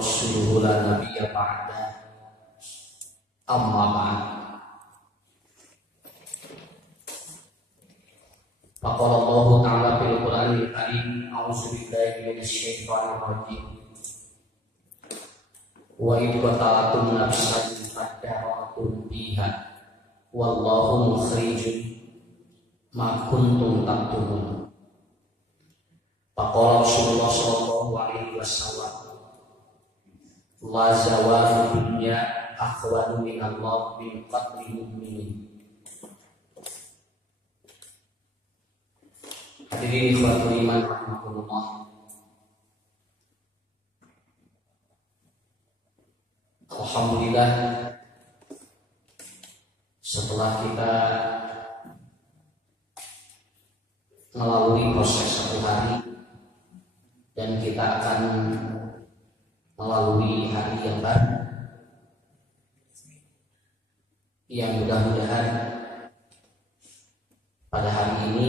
Rasuluhu la nabiyya ba'da. Amma ba'd. Faqala Allah Ta'ala fil Qur'anil Karim, a'udzu billahi minasy syaithanir rajim. Wa idh qataltum nafsan fadara'tum biha wallahu mukhrijun ma kuntum taktumun. Faqala Rasulullah sallallahu alaihi wasallam, la zawalu dunya akhwanu min Allah min qatli mu'minin. Hadirin ikhwatul iman rahimakumullah. Alhamdulillah, setelah kita melalui proses satu hari dan kita akan melalui hari yang baru, yang mudah-mudahan pada hari ini,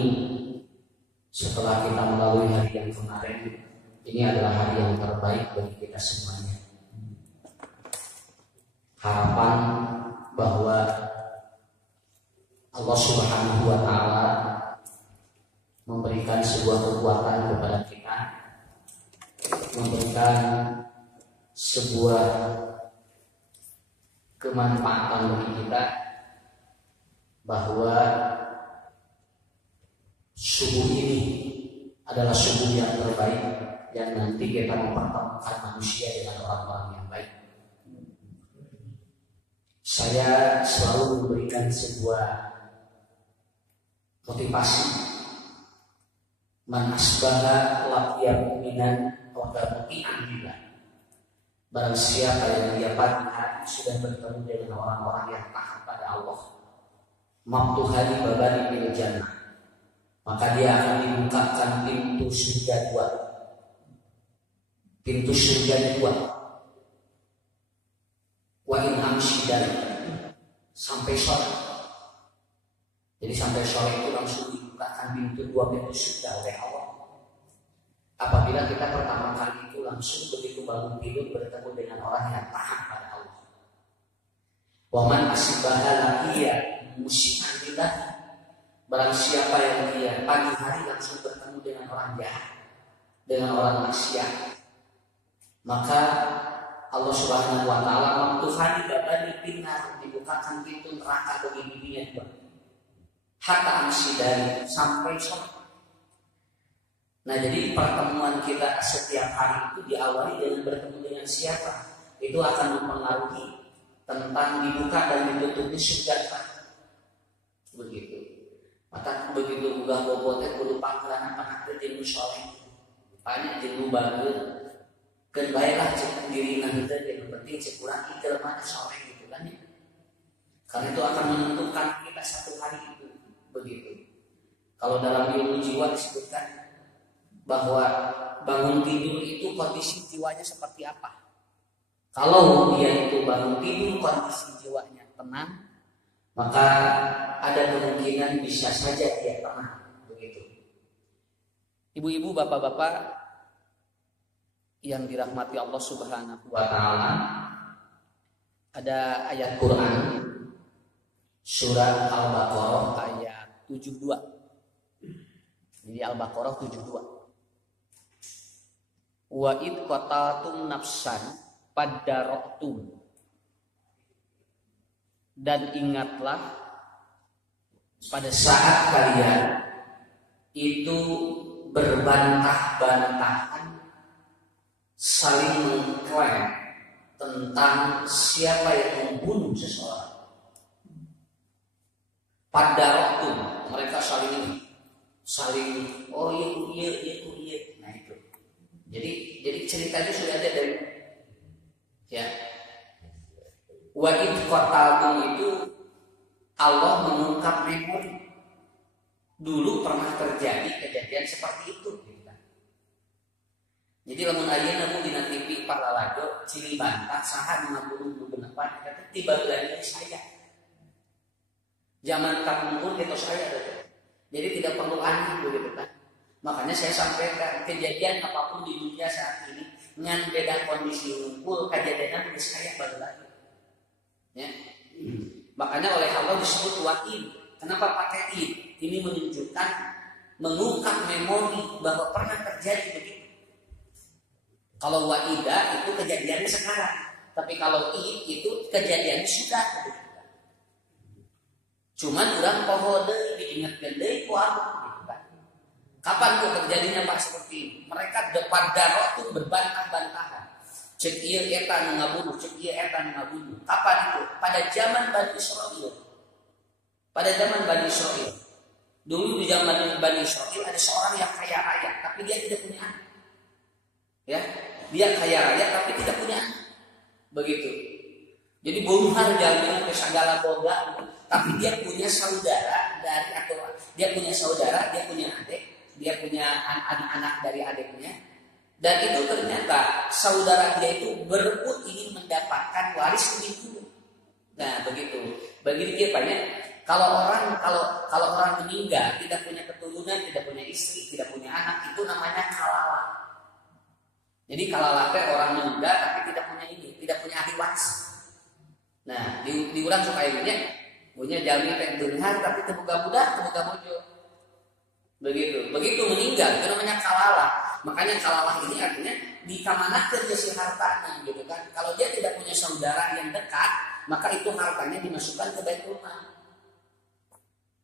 setelah kita melalui hari yang kemarin, ini adalah hari yang terbaik bagi kita semuanya. Harapan bahwa Allah Subhanahu wa Ta'ala memberikan sebuah kekuatan kepada kita, memberikan sebuah kemanfaatan bagi kita, bahwa subuh ini adalah subuh yang terbaik yang nanti kita mempertemukan manusia dengan orang-orang yang baik. Saya selalu memberikan sebuah motivasi, man asbaha laqiya mu'minan wa muti'an billah. Barang siapa yang dia pagi hari sudah bertemu dengan orang-orang yang taat pada Allah, maftuhani babani bil jannah, maka dia akan dibukakan pintu surga dua. Pintu surga dua. Wa in amshi dari sampai sore. Jadi sampai sore itu langsung dibukakan dua pintu surga oleh Allah. Apabila kita pertama kali itu langsung begitu bangun tidur bertemu dengan orang yang taat pada Allah. Wa man asbaha laqiya musian billah. Barang siapa yang dia pagi hari langsung bertemu dengan orang jahat, dengan orang maksiat, maka Allah Subhanahu wa Ta'ala mamtuhani babani pinnar, dibukakan pintu neraka bagi bibinya dua. Hatta amsi dari sampai sore. Nah, jadi pertemuan kita setiap hari itu diawali dengan bertemu dengan siapa, itu akan mempengaruhi tentang dibuka dan ditutupnya surga. Begitu. Maka begitu buka bobotnya kudu panggilan apa nanti di musola. Banyak di lubangun. Kenbailah cek diri nanti yang penting cek kurang ikhlas mana sore gitu kan ya. Karena itu akan menentukan kita satu hari itu. Begitu. Kalau dalam ilmu jiwa disebutkan bahwa bangun tidur itu kondisi jiwanya seperti apa. Kalau dia itu bangun tidur kondisi jiwanya tenang, maka ada kemungkinan bisa saja dia tenang. Begitu. Ibu-ibu, bapak-bapak yang dirahmati Allah Subhanahu wa Ta'ala, ada ayat Quran surah Al-Baqarah ayat 72. Jadi Al-Baqarah 72. Wa id qataltum nafsan fadara'tum. Dan ingatlah pada saat kalian itu berbantah-bantahan, saling mengklaim tentang siapa yang membunuh seseorang. Pada waktu mereka saling oh iya. Nah itu. Jadi ceritanya sudah ada dari ya. Wa id qataltum itu Allah mengungkap memori. Dulu pernah terjadi kejadian seperti itu. Jadi lamun ayeuna namun dina TV Parlalago cili bantah saha 50 benepan kata tiba berani saya. Zaman kampung itu saya ada. Jadi tidak perlu aneh begitu kan. Makanya saya sampaikan kejadian apapun di dunia saat ini ngan beda kondisi ngumpul kejadian geus aya baru lagi. Ya. Makanya oleh Allah disebut wa'id. Kenapa pakai id? Ini menunjukkan mengungkap memori bahwa pernah terjadi begitu. Kalau wa'ida itu kejadiannya sekarang, tapi kalau id itu kejadiannya sudah begitu. Cuman orang poho deui diingatkeun deui ku Allah gitu kan. Kapan tuh terjadinya Pak seperti ini? Mereka depan darah tuh berbantah-bantahan. Cek ieu eta nu ngabunuh, cek ieu eta nu ngabunuh. Kapan itu? Pada zaman Bani Israil. Pada zaman Bani Israil. Dulu di zaman Bani Israil ada seorang yang kaya raya, tapi dia tidak punya anak. Ya, dia kaya raya tapi tidak punya anak. Begitu. Jadi bonghar jalmi ke segala boga, tapi dia punya saudara dari atau dia punya saudara, dia punya adik, dia punya anak-anak dari adiknya. Dan itu ternyata saudara dia itu berebut ingin mendapatkan waris lebih dulu. Nah, begitu. Bagi dia banyak kalau orang meninggal tidak punya keturunan, tidak punya istri, tidak punya anak, itu namanya kalalah. Jadi kalalah teh orang meninggal tapi tidak punya ini, tidak punya ahli waris. Nah, diulang supaya punya jalmi teh beunghar tapi teu boga budak, teu boga bojo. Begitu meninggal itu namanya kalalah. Makanya kalalah ini artinya dikamanakeun ke si hartanya gitu kan. Kalau dia tidak punya saudara yang dekat, maka itu hartanya dimasukkan ke Baitul Mal.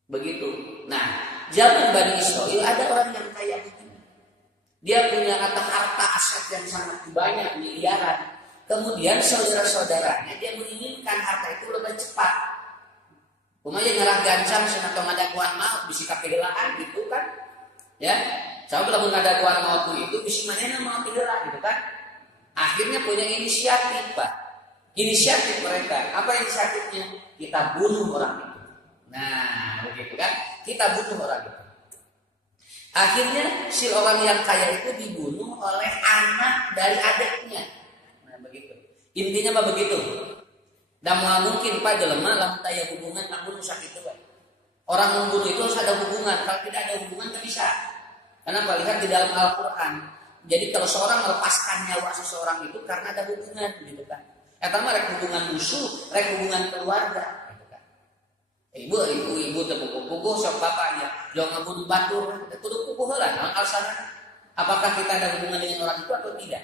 Begitu. Nah, zaman Bani Israil ada orang yang kaya begini. Dia punya harta aset yang sangat banyak, miliaran. Kemudian saudara-saudaranya dia menginginkan harta itu lebih cepat. Kumaha ngarah gancang cenah tong ngadaguan maut bisi kapidelaan gitu kan. Ya. Sama lamun ngadaguan maut itu bisi manehna maut pideula gitu kan. Akhirnya punya inisiatif, Pak. Inisiatif mereka. Apa inisiatifnya? Kita bunuh orang itu. Nah, begitu kan? Kita bunuh orang itu. Akhirnya si orang yang kaya itu dibunuh oleh anak dari adiknya. Nah, begitu. Intinya apa begitu? Dan mungkin Pak jelema lamun taya hubungan namun sakit itu. Orang membunuh itu harus ada hubungan. Kalau tidak ada hubungan tidak bisa. Karena lihat di dalam Al-Qur'an. Jadi kalau seorang melepaskan nyawa seseorang itu karena ada hubungan gitu kan. Eta mah rek hubungan musuh, rek hubungan keluarga. Ibu terpukuh sok bapaknya jangan ngabunuh batur kudu pukuh heula alasanna apakah kita ada hubungan dengan orang itu atau tidak.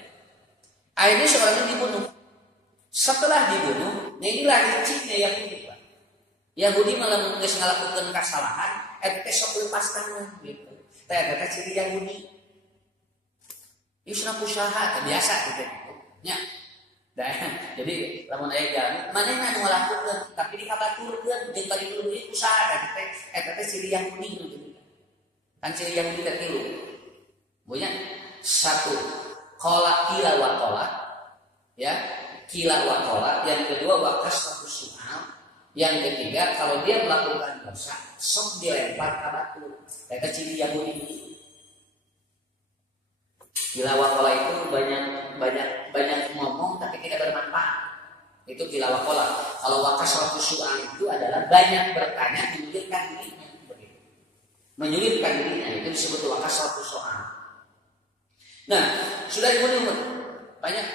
Akhirnya seorang itu dibunuh. Setelah dibunuh, nah inilah liciknya Yahudi, Pak. Yahudi malah geus ngalakukeun kasalahan eta sok lepaskan gitu. Teh eta ciri Yahudi. Isna usaha biasa gitu. Nya. Jadi lamun aya jalan manehna nu ngalakukeun tapi dikabaturkeun jeung bari duit usaha eta teh eta teh ciri Yahudi gitu. Kan ciri Yahudi teh tilu. Punya satu qala kila wa qala ya, kila wa qala, yang kedua wa kasratu su'al, yang ketiga kalau dia melakukan dosa sok dilempar ka batu. Eta ciri Yahudi. Kilawakola itu banyak ngomong tapi tidak bermanfaat. Itu kilawakola. Kalau wakasratu su'al itu adalah banyak bertanya menyulitkan dirinya. Begitu. Menyulitkan dirinya itu disebut wakasratu su'al. Nah, sudah dibunuh banyak,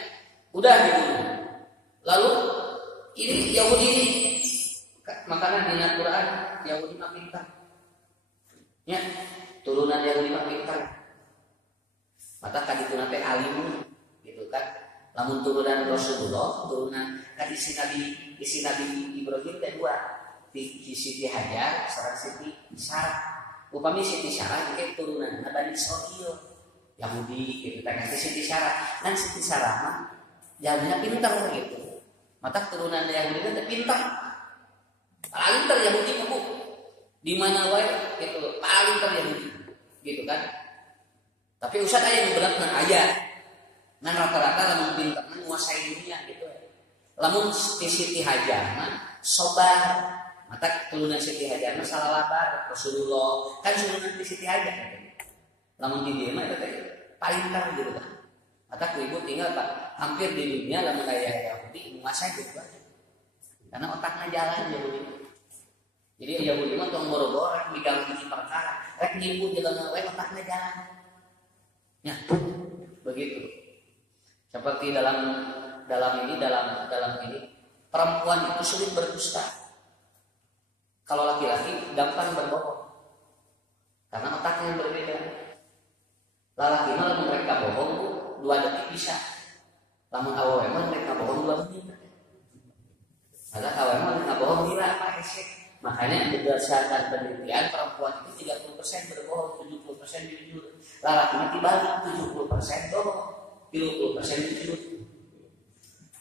udah dibunuh. Lalu ini Yahudi ini makanan di Al-Quran Yahudi mah pintar. Ya, turunan Yahudi mah pintar. Maka kaditu nate alim gitu kan. Lamun turunan Rasulullah, turunan isi Nabi Ibrahim teh dua. Di Siti Hajar sareng Siti Sarah. Upami Siti Sarah ge turunan Bani Israil. Yahudi gitu kan Siti Sarah. Dan Siti Sarah mah jadinya pintar gitu. Maka turunan Yahudi teh pintar. Paling pintar Yahudi mah Bu. Di mana wae gitu, paling pintar Yahudi. Gitu kan. Tapi usah aya nu beratna aya. Ngan rata-rata lamun pinter menguasai dunia gitu. Lamun Siti Hajar mah sobar. Mata turunan Siti Hajar mah salalabar Rasulullah. Kan turunan Siti Hajar. Lamun di dieu mah eta teh paling pintar gitu kan. Mata ku ibu tinggal Pak hampir di dunia lamun aya Yahudi menguasai gitu kan. Karena otakna jalan Yahudi. Jadi Yahudi mah tong boro-boro rek diganggu di perkara, rek nyimbu jelema we otakna jalan. Ya, begitu. Seperti dalam ini perempuan itu sulit berdusta. Kalau laki-laki gampang berbohong karena otaknya yang berbeda. Laki malah mereka bohong 2 detik bisa. Lamun awewe mereka bohong 2 menit. Ada awewe mereka bohong gila apa esek. Makanya berdasarkan penelitian perempuan itu 30% berbohong, 70% jujur. Laki mati balik 70% bohong, 30% jujur.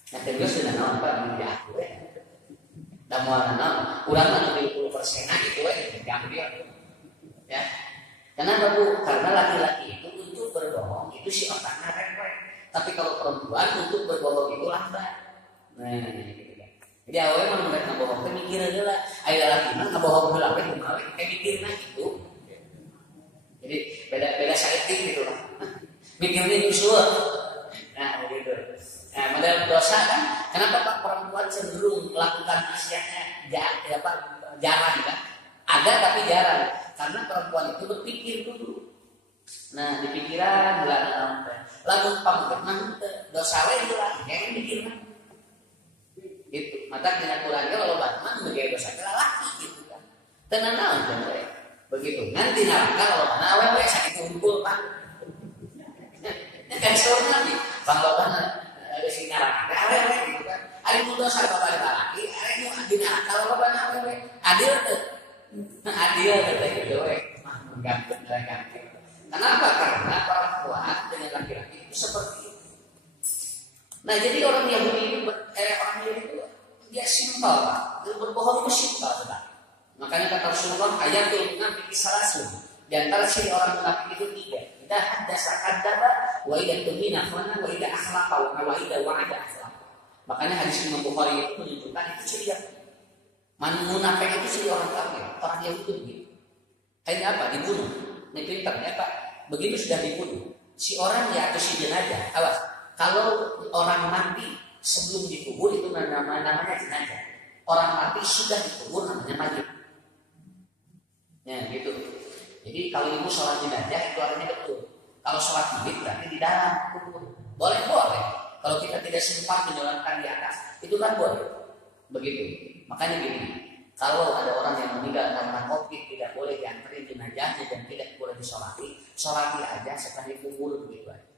Nah terus sudah naon Pak di aku da moal naon urang mah 70% gitu diambil ya. Kenapa Bu? Karena laki-laki itu untuk berbohong itu si otaknya refleks. Tapi kalau perempuan untuk berbohong itu lambat. Nah, gitu ya. Jadi awalnya mau mereka bohong teh mikir heula. Aya laki mah ngabohong heula we kumaha kayak mikirna gitu. Jadi beda saeutik gitu lah. Mikirnya nyusul. Nah, begitu. Nah, model dosa kan, kenapa Pak perempuan cenderung melakukan maksiatnya jarang kan? Ada tapi jarang, karena perempuan itu berpikir dulu. Nah, di pikiran lalu pamungkas dosa we lah, jangan mikir mah. Gitu. Mata dengan kurangnya kalau batman menjadi dosa laki gitu kan. Tenan naon kan we. Begitu. Nanti neraka kalau mana we sakit kumpul Pak. Kan soalnya nih, pangloban ada si neraka, ada gitu kan. Ada mau dosa bapak ada laki, ada mau di neraka kalau bapak ada adil tuh, adil gitu we. Gantung. Kenapa? Karena perempuan dengan laki-laki itu seperti itu. Nah jadi orang Yahudi itu dia simpel Pak, berbohong itu simpel Pak. Makanya kata Rasulullah ayatul munafik salasun. Di antara ciri orang munafik itu 3. Kita haddasa kadzdzaba wa idza tumina khana wa idza akhlaqa wa idza wa'ada akhlaqa. Makanya hadis Imam Bukhari itu menunjukkan itu ciri yang munafik itu ciri orang kafir, orang Yahudi begitu. Akhirnya apa? Dibunuh. Ini pintarnya Pak. Begitu sudah dibunuh, si orang ya atau si jenazah, awas. Kalau orang mati sebelum dikubur itu namanya jenazah. Orang mati sudah dikubur namanya mayit. Ya gitu. Jadi kalau ibu sholat jenazah itu artinya betul. Kalau sholat mayit berarti di dalam kubur. Boleh. Kalau kita tidak sempat menjalankan di atas, itu kan boleh. Begitu. Makanya gini, kalau ada orang yang meninggal karena COVID tidak boleh diantarin jenazahnya dan tidak boleh disolati aja setelah dikubur begitu aja.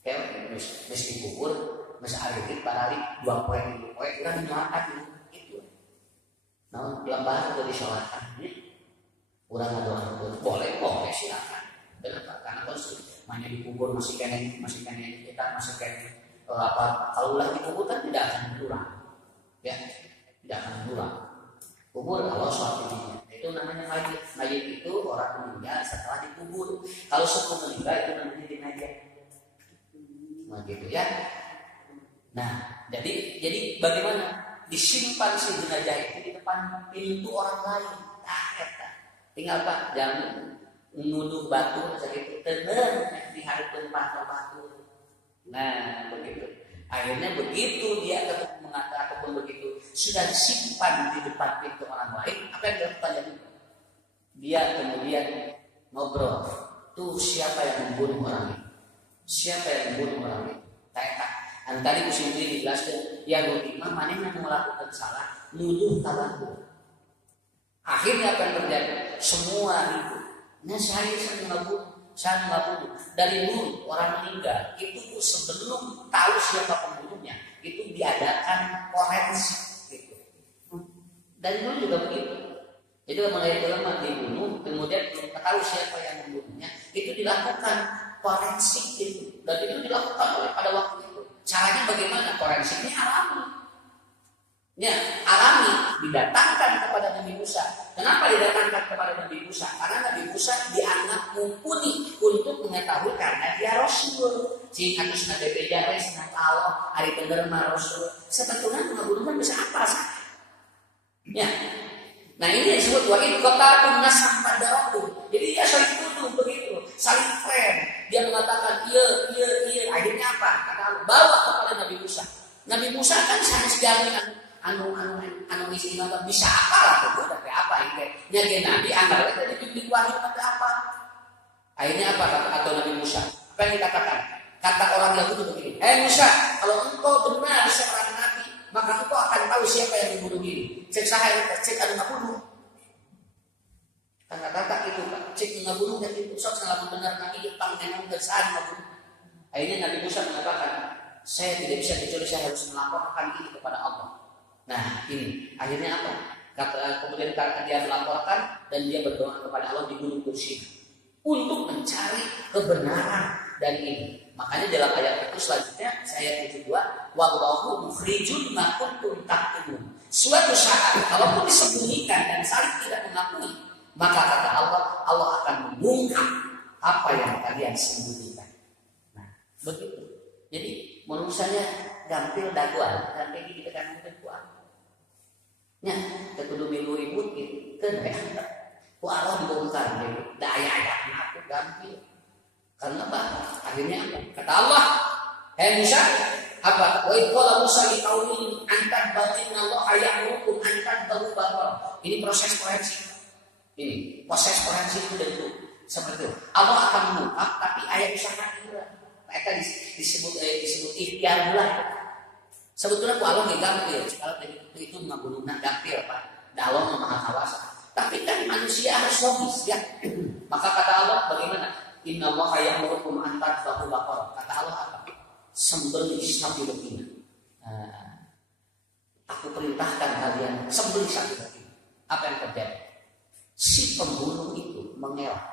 Kayak mesti dikubur, mesti aritik baralik 2 poin, udah menyelamat itu. Nah, lembar untuk disolatkan. Kurang ada boleh silakan. Kenapa? Karena kalau dikubur masih kena kita masih kena kalau ulah dikubur kan tidak akan berulang, ya tidak akan berulang. Kubur kalau sholat itu namanya mayit. Mayit itu orang meninggal setelah dikubur. Kalau suku meninggal itu namanya jenazah. Nah gitu ya. Nah jadi bagaimana disimpan si jenazah itu di depan pintu orang lain? Tinggal Pak jangan menuduh batu seperti tenang di hari tempat batu. Nah begitu. Akhirnya begitu dia mengatakan ataupun begitu sudah disimpan di depan pintu orang lain, apa yang dilakukan jadi? Dia kemudian ngobrol. Tuh siapa yang membunuh orang ini? Siapa yang membunuh orang ini? Tak. Antara itu sendiri dijelaskan Yahudi mah mana yang melakukan salah nuduh tabaku. Akhirnya apa yang terjadi? Semua itu. Nah saya nggak bunuh. Dari dulu orang meninggal itu sebelum tahu siapa pembunuhnya itu diadakan forensik gitu. Dan dulu juga begitu. Jadi mulai ulama dibunuh, kemudian belum tahu siapa yang membunuhnya, itu dilakukan forensik itu. Dan itu dilakukan oleh pada waktu itu. Caranya bagaimana? Forensiknya alami. Ya, alami didatangkan kepada Nabi Musa. Kenapa didatangkan kepada Nabi Musa? Karena Nabi Musa dianggap mumpuni untuk mengetahui karena dia Rasul. Si katus Nabi Bejawe senang Allah, hari bener mah Rasul. Sebetulnya pengabulan bisa apa sih? Ya. Nah ini disebut wa'id qatalun nasam padarakum. Jadi dia saling tuduh begitu, saling friend. Dia mengatakan iya. Akhirnya apa? Kata Allah, bawa kepada Nabi Musa. Nabi Musa kan sama sekali anu misi nonton bisa apa lah tuh tapi apa ini nyari Nabi anggaran tadi diberi wahyu pada apa akhirnya apa kata atau Nabi Musa apa yang dikatakan Kata orang Yahudi begini, Musa, kalau engkau benar seorang nabi, maka engkau akan tahu siapa yang membunuh diri. Cek saya, cek ada ngabunuh. Kata-kata itu Pak, cek ngabunuh dan itu sok salah benar nabi Jepang memang besar ngabunuh. Akhirnya Nabi Musa mengatakan, saya tidak bisa kecuali saya harus melaporkan ini kepada Allah. Nah ini akhirnya apa? Kemudian dia melaporkan dan dia berdoa kepada Allah di Gunung Kursi untuk mencari kebenaran dari ini. Makanya dalam ayat itu selanjutnya ayat 72, wallahu mukhrijun ma kuntum taktumun. Suatu saat kalaupun disembunyikan dan saling tidak mengakui, maka kata Allah, Allah akan mengungkap apa yang kalian sembunyikan. Nah, begitu. Jadi manusianya gampil daguan dan pergi kita kan daguan. Nya, ketuduh minggu ribut gitu, kan ya. Ku Allah dibongkar gitu. Daya aku gampil. Karena apa? Akhirnya apa? Kata Allah, Musa, apa? Wa qala Musa li qaumi antat batinna Allah ya'murukum antat baru bahwa. Ini proses forensik. Ini proses forensik itu seperti itu. Allah akan mengungkap, tapi ayat usaha juga. Mereka disebut ikhtiar pula. Sebetulnya ku Allah gampil. Kalau itu membunuh gampil Pak. Allah Maha Kuasa. Tapi kan manusia harus logis ya. Maka kata Allah bagaimana? Inna Allah ya'murukum an tadhbahu baqarah. Kata Allah apa? Sembelih sapi betina. Aku perintahkan kalian sembelih sapi betina. Apa yang terjadi? Si pembunuh itu mengelak.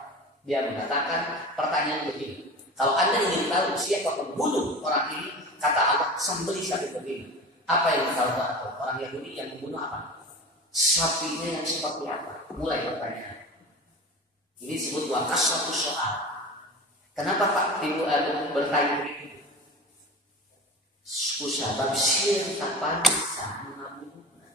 Dia mengatakan pertanyaan begini. Kalau Anda ingin tahu siapa pembunuh orang ini, kata Allah sembelih sapi betina. Apa yang kau tahu? Orang Yahudi yang membunuh apa? Sapinya yang seperti apa? Mulai pertanyaan. Ini disebut wakas satu soal. Kenapa Pak Ibu bertanya begitu? Sebab sir kapan sanu ngabunuhna.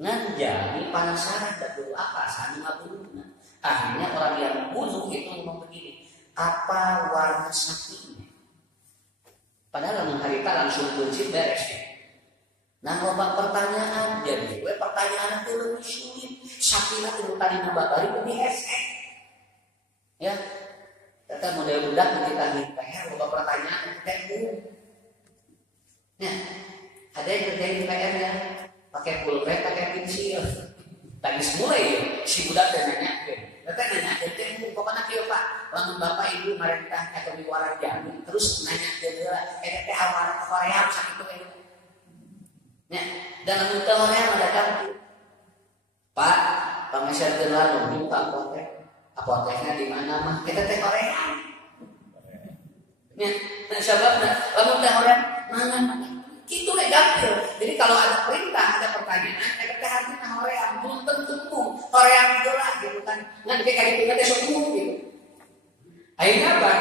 Nganjani penasaran tak dulu apa sanu ngabunuhna. Akhirnya orang yang bunuh itu ngomong begini, apa warna sapinya? Padahal mengharita langsung kunci beres ya. Nah, loba pertanyaan, jadi gue pertanyaan itu lebih sulit. Sapinya itu tadi nambah balik lebih esek. Ya, kata model budak kita PR, loba pertanyaan temu. Ya, ada yang kerjain PR ya, pakai pulpen, pakai pensil. Tadi mulai ya, si budak dan nanya, kata nanya, temu pokoknya kira Pak, lamun bapak ibu merintah atau di waran jamin, terus nanya dia, teh awal Korea sakit itu. Ya, dalam utama yang ada kamu, Pak, pengeser terlalu buka apoteknya di mana mah? Kita teh Korea. Ya, nah sebabnya, kamu teh Korea mana? Itu legal. Jadi kalau ada perintah, ada pertanyaan, kita teh harus Korea, belum tentu Korea itu lah, gitu kan? Nanti kayak gitu teh sembuh gitu. Akhirnya apa?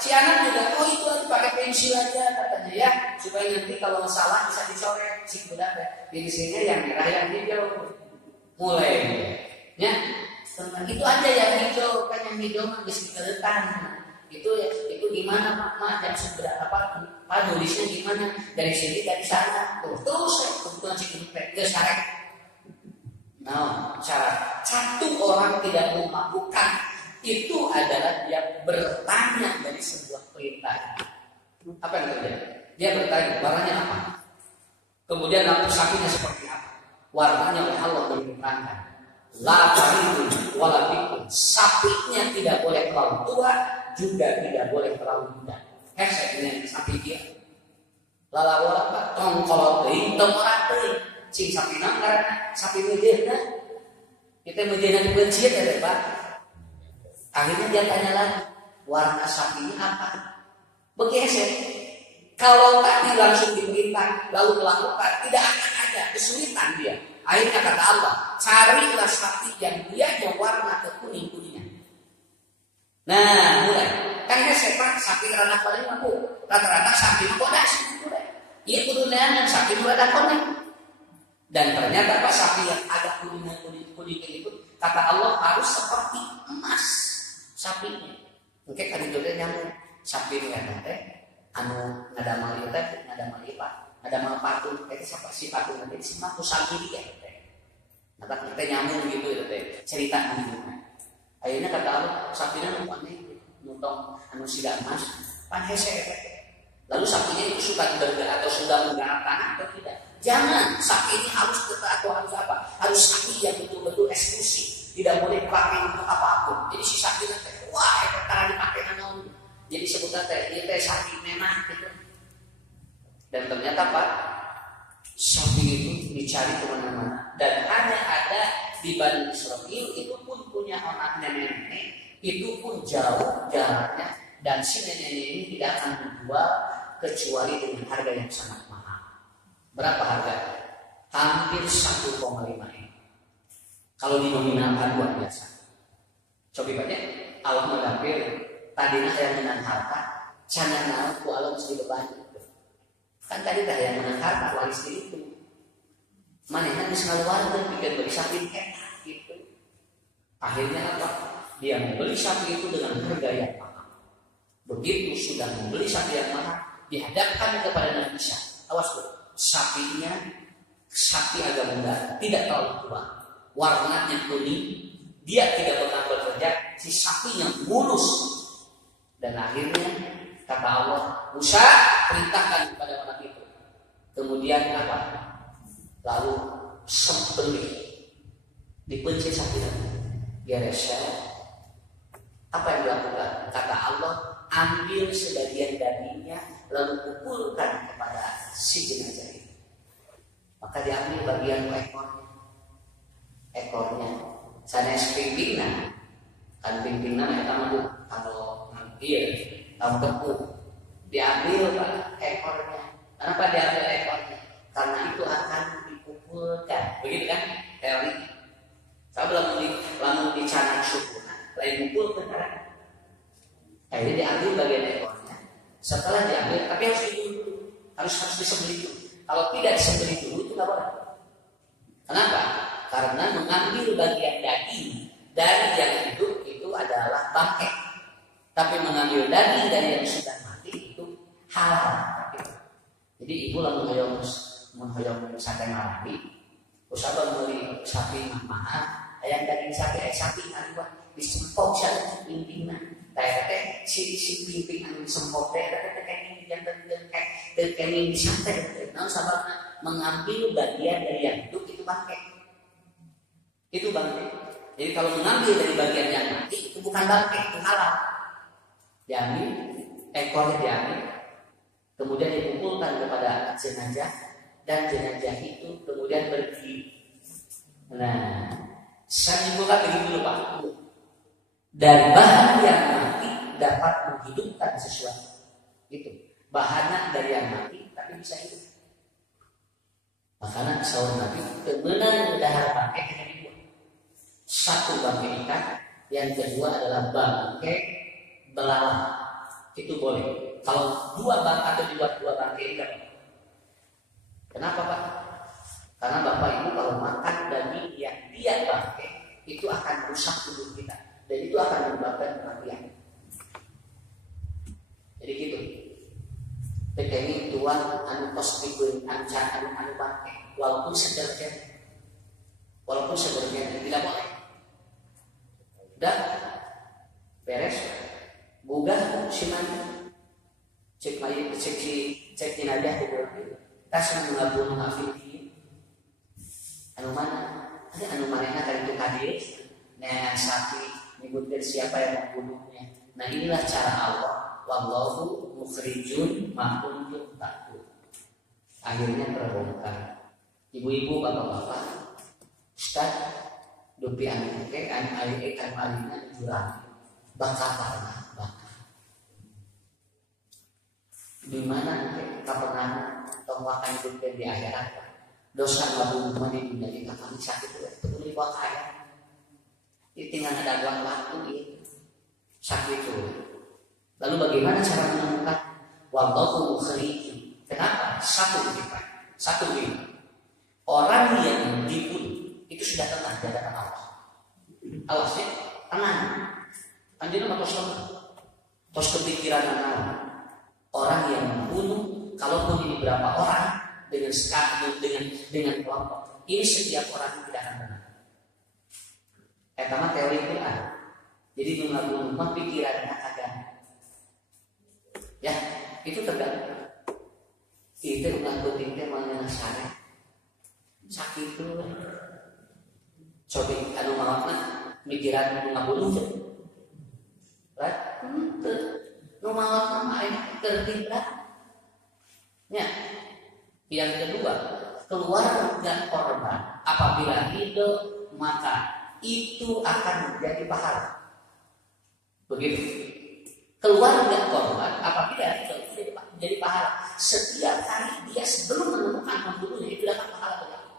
Si anak juga, oh itu nanti pakai pensil aja katanya ya, supaya nanti kalau salah bisa dicoret si budak ya. Di sini yang merah yang hijau, mulai, ya. Itu aja yang hijau, kan yang hijau mah bisa dikeretan. Itu gimana Pak? Dan seberapa Pak nulisnya gimana? Dari sini dari sana, terus kebetulan si kumpet ke syarat. Nah, syarat satu orang tidak melakukan itu adalah dia bertanya dari sebuah perintah. Apa yang terjadi? Dia bertanya, warnanya apa? Kemudian lampu sapinya seperti apa? Warnanya oleh Allah diterangkan. La faridun wala bikun. Sapinya tidak boleh terlalu tua, juga tidak boleh terlalu muda. Saya punya sapi dia. Lala wala Pak, tongkolot deui, tongkolot deui. Cing sapina karena sapi mejeuna. Kita mejeuna dibenciet ya Pak. Akhirnya dia tanya lagi, warna sapinya apa? Begesek. Kalau tadi langsung diperintah lalu melakukan, tidak akan ada kesulitan dia. Akhirnya kata Allah, carilah sapi yang dia warna kekuning-kuningan. Nah, mulai. Kan sepak sapi rana paling mampu. Rata-rata sapi kodak sih mulai. Iya kudunean sapi kodak konek. Dan ternyata Pak sapi yang ada kuning-kuning itu kata Allah harus seperti emas. Sapinya, mungkin kan itu teh nyamuk sapi yang teh, anu ngadamal ieu teh, ngadamal patung, teh siapa si patung nanti si patung sapi dia teh, maka kita nyamuk gitu teh, cerita gitu. Akhirnya kata Allah sapinya nu aneh, nutong anu sida emas, Pan hese. Lalu sapinya itu suka bergerak atau sudah menggarap tanah atau tidak? Jangan, sapi ini harus tetap atau harus apa? Harus sapi yang betul-betul eksklusif, tidak boleh pakai untuk apapun. Jadi si sapi nanti, wah, perkara dipakai namun. Jadi sebutan ini sapi memang gitu. Dan ternyata Pak, sapi itu dicari kemana-mana dan hanya ada di Bani Israil. Itu pun punya anak nenek, itu pun jauh jaraknya dan si nenek ini tidak akan dijual kecuali dengan harga yang sangat mahal. Berapa harga? Hampir 1,5 M. Kalau dinominalkan luar biasa. Coba baca, Allah mengampir tadinya yang menang harta, cana naon ku Allah mesti beban. Kan tadi dah yang menang harta waris itu. Manehna geus ngaluarkeun bikin beli sapi enak gitu. Akhirnya apa? Dia membeli sapi itu dengan harga yang mahal. Begitu sudah membeli sapi yang mahal, dihadapkan kepada Nabi Isa. Awas tuh, sapinya sapi agak muda, tidak terlalu tua, warnanya kuning, dia tidak pernah bekerja, si sapinya mulus. Dan akhirnya kata Allah, Musa perintahkan kepada orang itu. Kemudian apa? Lalu sembelih, dibenci sapi itu. Geresya. Apa yang dilakukan? Kata Allah, ambil sebagian dagingnya lalu kumpulkan kepada si jenazah itu. Maka diambil bagian ekornya. Sanes pimpingan, kan pimpingan eta mah kalau ngambil, kalau tepuk diambil Pak ekornya. Kenapa diambil ekornya? Karena itu akan dikumpulkan. Begitu kan teori? Saya belum dicanak suku, lain kumpul kan? Akhirnya diambil bagian ekornya. Setelah diambil, tapi harus dibunuh dulu, harus disembelih dulu. Kalau tidak disembelih dulu itu nggak boleh. Kenapa? Karena mengambil bagian daging dari yang hidup itu adalah bangkai. Tapi mengambil daging dari yang sudah mati itu halal. Jadi ibu lalu menghoyong sate marabi, usah beli sapi mahal, ayam daging sapi anu disempok saja pimpinan. Teh si pimpinan sempok teh kayak yang terkait disantai. Nah, sahabat mengambil bagian dari yang hidup itu bangkai. Itu bangkai. Jadi kalau mengambil dari bagian yang mati itu bukan bangkai, itu halal. Diambil, ekornya diambil, kemudian dikumpulkan kepada jenazah dan jenazah itu kemudian pergi. Nah, saya juga begini dulu Pak. Dan bahan yang mati dapat menghidupkan sesuatu. Itu bahannya dari yang mati tapi bisa hidup. Makanya sahur Nabi kemenang dahar bangkai jadi dua. Satu bangkai ikan, yang kedua adalah bangkai belalang. Itu boleh. Kalau dua bangkai atau dua bangkai ikan. Kenapa Pak? Karena Bapak Ibu kalau makan daging yang dia bangkai itu akan rusak tubuh kita. Dan itu akan menyebabkan kematian. Jadi gitu. Ini tuan anu kos dibun ancar anu bangkai. Walaupun sebenarnya tidak boleh. Udah beres. Bukan si mana? Cek jenazah itu. Tas menggabung afili. Anu mana? Ada anu mana kan itu hadir. Nah sapi menyebutkan siapa yang membunuhnya. Nah inilah cara Allah. Wallahu mukhrijun ma kuntum takun. Akhirnya terbongkar. Ibu-ibu, bapak-bapak, Ustaz, dupi anu ke anu ikan malina jurang. Bakal bakal. Di mana kapan tong makan itu di akhirat. Dosa ngabunuh di dunia kita kami sakit itu beli bakal. Tinggal ada uang waktu itu sakit itu. Lalu bagaimana cara menemukan wallahu mukhrijun? Kenapa? Satu lima. Orang yang dibunuh itu sudah tenang di hadapan Allah. Alasnya tenang. Anjirnya tos kepikiran tenang. Orang yang membunuh, kalaupun ini berapa orang dengan skala dengan kelompok, ini setiap orang tidak akan tenang. Pertama teori Quran. Jadi mengabunuh pikirannya agak Ya, itu tergantung. Itu ulah penting teh mana sare. Sakit tuh. Coba anu maafna mikiran ngabuluh. Right? Nu maafna mah tertibra. Ya. Yang kedua, keluarga korban apabila hidup maka itu akan menjadi pahala. Begitu. Keluarga korban apabila hidup menjadi pahala. Setiap hari dia sebelum menemukan pembunuhnya itu dapat pahala berapa?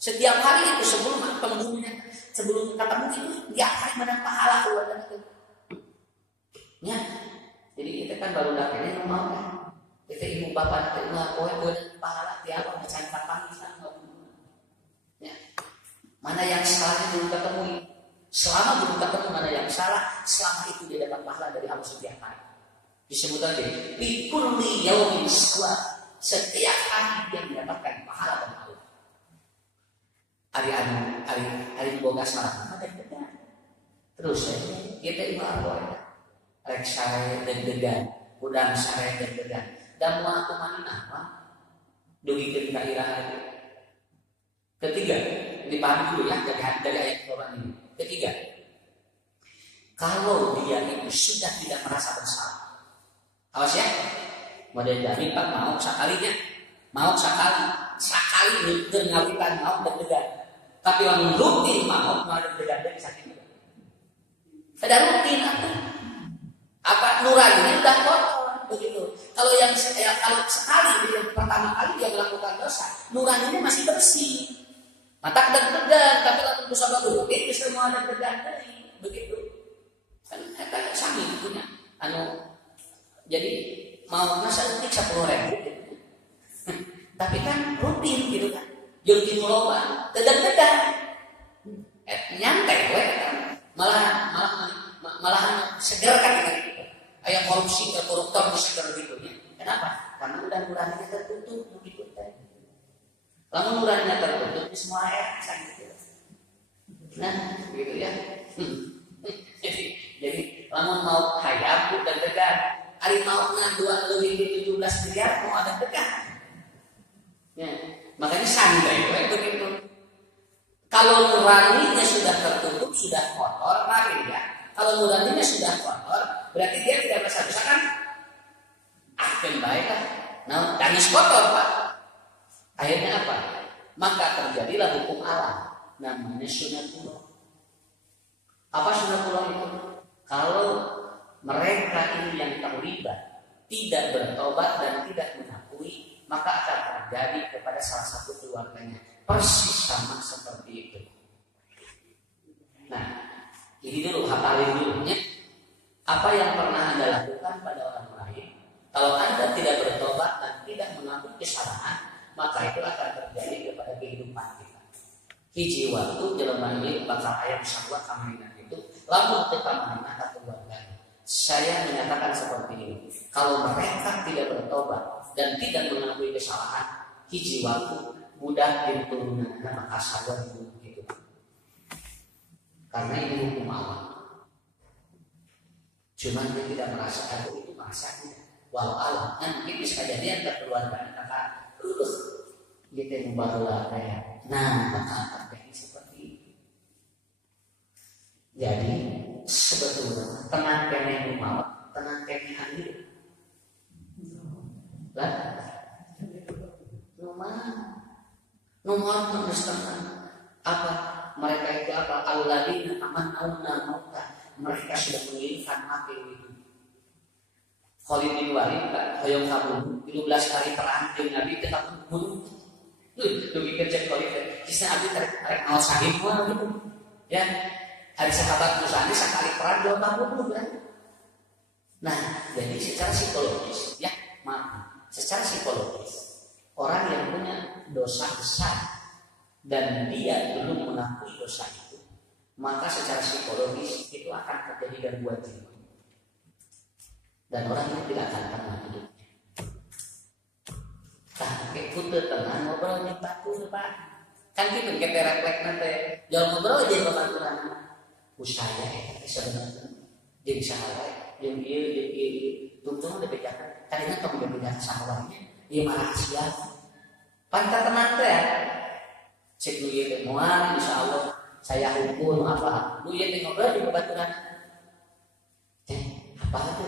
Setiap hari itu sebelum pembunuhnya sebelum ketemu itu dia akan mendapat pahala keluarga itu. Ya. Jadi kita kan baru dapat ini mau kan. Kita ibu bapak itu nggak boleh pahala dia apa mencari panggilan nggak. Ya. Mana yang salah belum ketemu. Selama belum ketemu mana yang salah, selama itu dia dapat pahala dari Allah setiap hari. Disebut aja likulli yaumin sawa. Setiap hari dia mendapatkan pahala dari Allah. Hari boga salah ada beda. Terus kita ibu Allah rek sare deg-degan, udang sare deg-degan. Dan waktu mana apa? Dugikeun ka iraha. Ketiga, dipahami dulu ya dari ayat Quran ini. Ketiga, kalau dia itu sudah tidak merasa bersalah, awas ya, model David Pak mau sekalinya, mau sekali ngawikan mau deg-degan, tapi orang rutin mau deg-degan dari sakit. Sudah rutin apa nuraninya udah kotor begitu. Kalau sekali dia pertama kali dia melakukan dosa, nuraninya masih bersih. Mata deg-degan, tapi lalu dosa baru itu semua deg-degan dari begitu. Kan ada sami punya. Jadi mau nasa utik 10.000. Tapi kan rutin gitu kan. Jadi loba deg-degan. Nyantai we kan. Malah seger kan gitu. Aya korupsi koruptor di seger gitu ya. Kenapa? Karena udah nuraninya tertutup begitu teh. Lalu nuraninya tertutup di semua air gitu. Nah, begitu ya. Jadi lamun mau hayam dan degan, ari mautna 217 miliar mau ada degan. Ya, makanya santai begitu. Kalau nuraninya sudah tertutup, sudah kotor, mari ya. Kalau nuraninya sudah kotor, berarti dia tidak merasa dosa kan? Kan baik lah. Nah, tangis kotor Pak. Akhirnya apa? Maka terjadilah hukum alam. Namanya sunatullah. Apa sunatullah itu? Kalau mereka ini yang terlibat tidak bertobat dan tidak mengakui, maka akan terjadi kepada salah satu keluarganya persis sama seperti itu. Nah, ini dulu hafalin dulunya. Apa yang pernah Anda lakukan pada orang lain, kalau Anda tidak bertobat dan tidak mengakui kesalahan, maka itu akan terjadi kepada kehidupan kita. Hiji waktu jelema ini bakal ayam sakwa kamarina itu, lamun teu kamarina ka keluarga. Saya menyatakan seperti ini. Kalau mereka tidak bertobat dan tidak mengakui kesalahan, hiji waktu budak di turunanna maka sabar gitu. Karena ini hukum Allah. Cuman dia tidak merasa aku itu masanya. Walau Allah kan mungkin bisa kejadian ke keluarga kakak. Kita membawa kayak, nah maka terjadi seperti ini. Jadi sebetulnya tenang kene rumah, tenang kene hadir. Lah, nomor tenang. Apa mereka itu apa? Alladzina amanna mauta. Mereka sudah menginginkan mati itu. Khalid bin Walid hoyong kabur 13 kali perang dengan Nabi tetap bunuh. Tuh bikin cek Khalid. Kisah Abi tarik al sahih gitu. Ya, ada sahabat Musani sekali perang dia kabur kan. Nah, jadi secara psikologis ya, secara psikologis orang yang punya dosa besar dan dia belum mengakui dosa itu, maka secara psikologis itu akan terjadi gangguan jiwa. Dan orang ini tidak akan pernah hidupnya. Kayak kutu tenang ngobrol nih baku Pak. Kan kita refleks nanti. Jangan ngobrol aja bakalan. Usaya sebenarnya. Jeung sahabat, jeung ieu tungtung udah bedakan. Tadinya kamu udah bedakan sama lainnya. Dia rahasia. Pantas tenang teh. Cek lu ya temuan, insya Allah saya hukum apa. Lu ya ngobrol di bebaturan. Apa itu?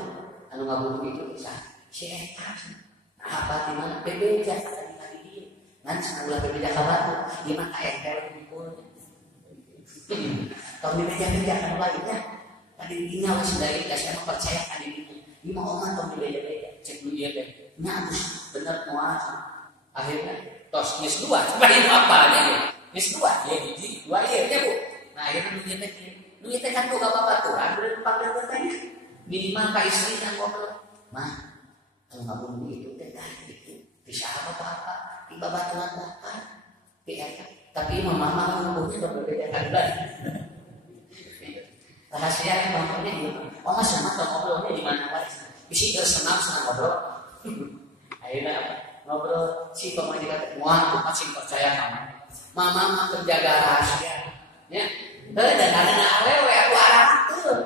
Anu ngabulu itu bisa. Si eta. Apa di mana? Bebeja kata di dia. Nanti setelah bebeja kabar, dia mah kayak hukum. Kalau bebeja kan lainnya. Tadi dia masih dari saya percaya tadi itu. Dia mau ngomong kalau bebeja. Cek lu ya deh. Nyabus bener muat. Akhirnya tos nis dua, coba ini apa aja ya? Nis dua, ya biji dua ya bu. Nah akhirnya lu kan buka apa tuh? Ambil panggil bertanya. Minimal ke istrinya ngobrol. Mah, kalau nggak bunuh itu teh itu bisa apa? Tiba batuan bakar. Tapi mama ngomongnya berbeda kan rahasia bapaknya gitu. Oh mas sama ngobrolnya di mana wae? Bisi senang ngobrol. Akhirnya apa? Ngobrol si pemain dikata muat masih percaya kamu mama terjaga rahasia ya dan ada awewe aku arah tuh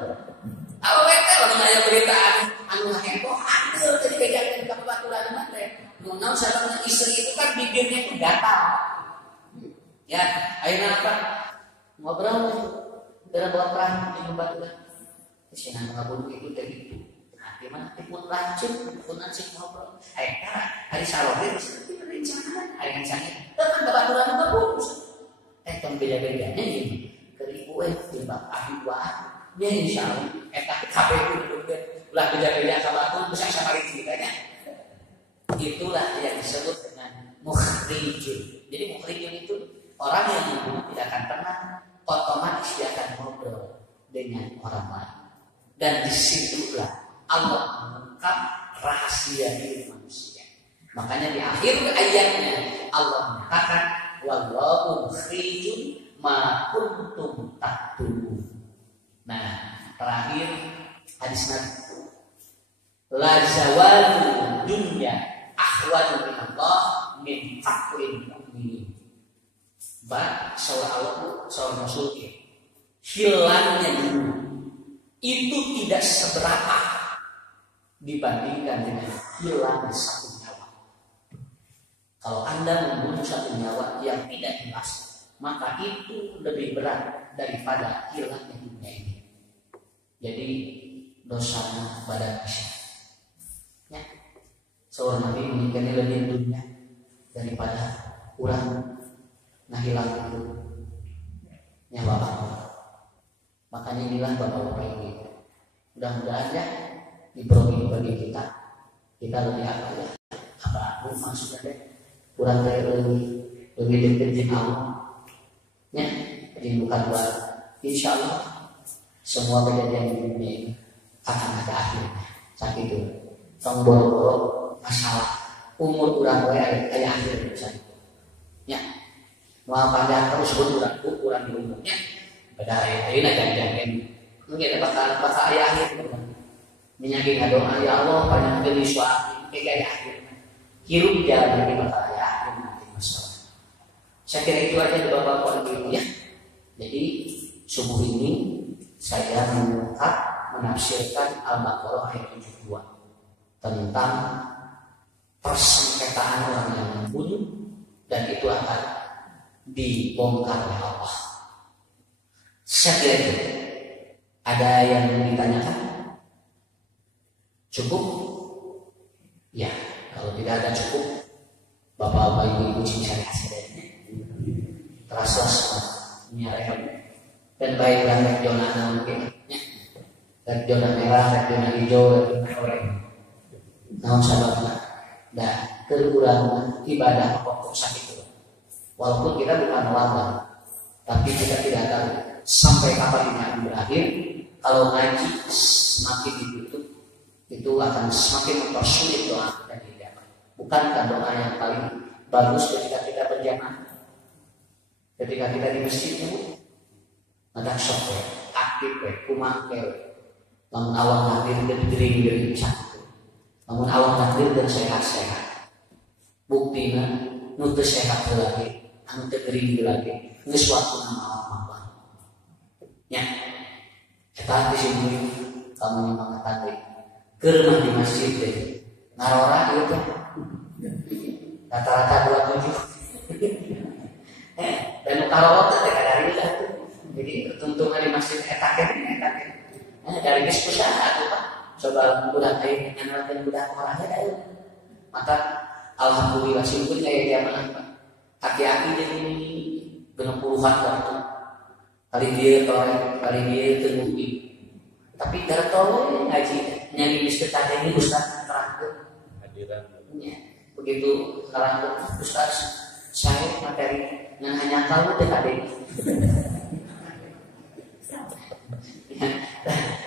awewe kalau nanya berita anu heboh hadir jadi bejakan ke baturan matre nunau sama istri itu kan bibirnya itu gatal ya akhirnya apa ngobrol berbuat perang di baturan si nang ngabunuh itu dari itu gimana pun lancip ngobrol hari salonnya seperti rencana hari rencana teman babaturan bagus kan beda-bedanya gini keribu di bab ahibah ya insyaallah KPU ulah beda-beda kabatun bisa sampai ceritanya itulah yang disebut dengan mukhrijun. Jadi mukhrijun itu orang yang tidak akan pernah otomatis dia akan ngobrol dengan orang lain dan disitulah Allah mengungkap rahasia diri manusia. Makanya di akhir ayatnya Allah mengatakan wallahu mukhrijun ma kuntum taktumun. Nah, terakhir hadis Nabi la zawalu dunya ahwanu min Allah min faqrin mu'minin. Surah Allah surah Rasul hilangnya dunia itu tidak seberapa dibandingkan dengan hilang satu nyawa. Kalau Anda membunuh satu nyawa yang tidak jelas, maka itu lebih berat daripada hilangnya dunia ini. Jadi dosanya badan besar. Ya, seorang Nabi meninggalnya lebih dunia daripada kurang nah hilang itu nyawa Allah. Makanya inilah bapak-bapak ini. Mudah-mudahan ya diprogi bagi kita lebih apa ya apa maksudnya deh kurang lebih dekat dengan Allah ya jadi bukan buat insya Allah semua kejadian di dunia ini akan ada akhirnya sakit itu kamu boro-boro masalah umur kurang kayak akhir misalnya ya mau panjang terus kurang di umurnya pada hari ini jangan mungkin bakal ayah akhir menyakit doa ya Allah banyak beri suami kayak akhir hirup jalan dari mata ya akhir nanti masalah. Saya kira itu aja di bapak ibu ya. Jadi subuh ini saya mengungkap menafsirkan Al-Baqarah ayat 72 tentang persengketaan orang yang membunuh dan itu akan dibongkar oleh Allah. Saya kira itu. Ada yang ditanyakan? Cukup? Ya, kalau tidak ada cukup, bapak-bapak ibu-ibu cari hasilnya. Terasa menyerahkan dan baik dan rek zona mungkin, ya. Rek zona merah, rek zona hijau, rek zona oranye. Namun sahabatnya, dah kekurangan ibadah pokok sakit itu. Walaupun kita bukan melamar, tapi kita tidak tahu sampai kapan ini akan berakhir. Kalau ngaji semakin ditutup itu akan semakin mempersulit doa dan tidak. Bukankah doa yang paling bagus ketika kita berjamaah? Ketika kita di masjid itu ada sok aktif kumah namun awal takdir dan gering satu. Namun awal takdir dan sehat-sehat. Buktinya nutu sehat lagi, anu gering lagi. Ini suatu nama Allah. Ya. Kita di sini kamu memang tadi Kermah di masjid deh. Narora itu rata-rata 27. Dan kalau teh dari lah tuh. Jadi tuntungan di masjid etaken. Dari diskusi aku Pak. Coba budak air dan budak orangnya dah. Maka alhamdulillah sungguh kayak zaman Pak. Aki-aki jadi dengan puluhan waktu. Kali dia terbukti. Tapi dartolong ngaji nyanyi miskin tadi ini Ustaz terakhir. Ya, begitu terakhir Ustaz saya materi yang hanya tahu deh adik.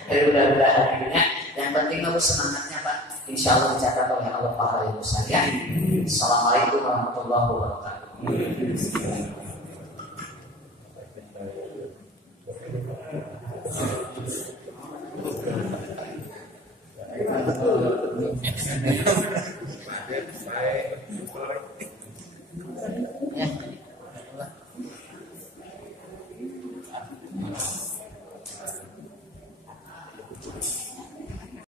Mudah-mudahan ya. Yang penting harus semangatnya Pak. Insya Allah dicatat oleh Allah para ibu sekalian. Assalamualaikum warahmatullahi wabarakatuh. Baik.